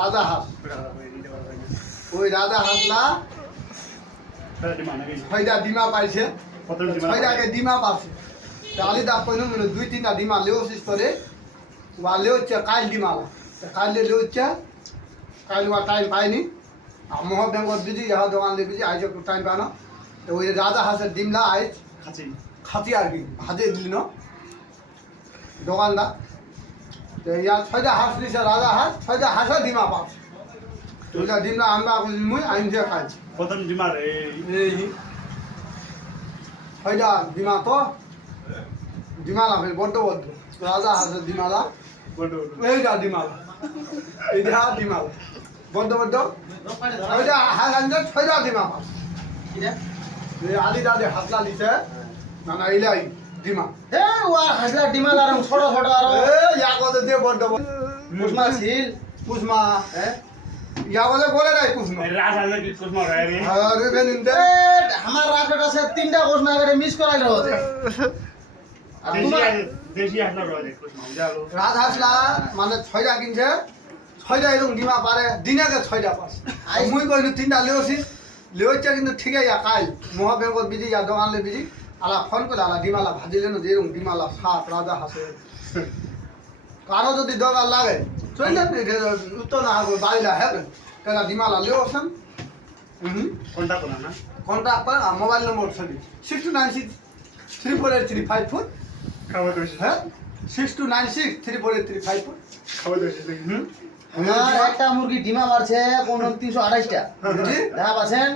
রাজা হাঁস ওই রাজা হাঁসলা ছয়টা ডিমা পাইছে ছয়টা আগে ডিমা পাচ্ছে আলি দা কইন দুই তিনটা ডিমা লেও শেষ করে ওয়া লেও কাল ডিমা কাল লেও কাল ওয়া টাইম পাইনি মহ বেঙ্গল বিজি ইহা দোকান দিয়ে বিজি আইজ একটু টাইম পানো তো ওই রাজা হাঁসের ডিমলা আইজ খাতি আর কি ভাজে দিল দোকানদার তো ইয়ার ছয়টা হাঁস দিছে রাজা হাঁস ছয়টা হাঁসের ডিমা পাচ্ছে ওইটা ডিমলা আমরা মুই আইনছে খাইছি প্রথম ডিমার এই ছয়টা ডিমা তো ডিমালা ফের বড্ড বড্ড রাজা হাঁসের ডিমালা এইটা ডিমালা এইটা ডিমালা বড্ড বড্ড ওইটা হাঁস আনছে ছয়টা ডিমা পাচ্ছে আলি দাদে হাসলা দিছে না না এইলাই ডিমা এ ওয়া হাসলা ডিমাল আর ছোট ছোট আর ইয়া কথা দিয়ে বড্ড মুসমা ছিল কুসমা ইয়া কথা বলে নাই কুসমা রাজা কি কুসমা রে আরে বেনিন্দে আমার রাজের আছে তিনটা কোসমা করে মিস করাইলো দেশি আসলা রয়ে কুসমা যাও রাত হাসলা মানে ছয়টা কিনছে ছয়টা এরকম ডিমা পারে দিনাকে ছয়টা পাস মুই কইনু তিনটা লেওছিস লেওচ্ছে কিন্তু ঠিকই কাল মহাবেঙ্গল বিজি ইয়া দোকানলে বিজি আলা ফোন করে আলা ডিমালা ভাজিলেন যেরকম ডিমালা সাপ রাজা হাসে কারো যদি দরকার লাগে চলে উত্তর না হবে বাড়িলা হবে কেন ডিমালা লেওছেন কোনটা কোনা না কন্ট্যাক্ট কর মোবাইল নম্বর ছবি 6296348354 খাওয়া তো হ্যাঁ 6296348354 খাওয়া তো আমার একটা মুরগি ডিমা মারছে কোন 328টা বুঝলি দেখা পাচ্ছেন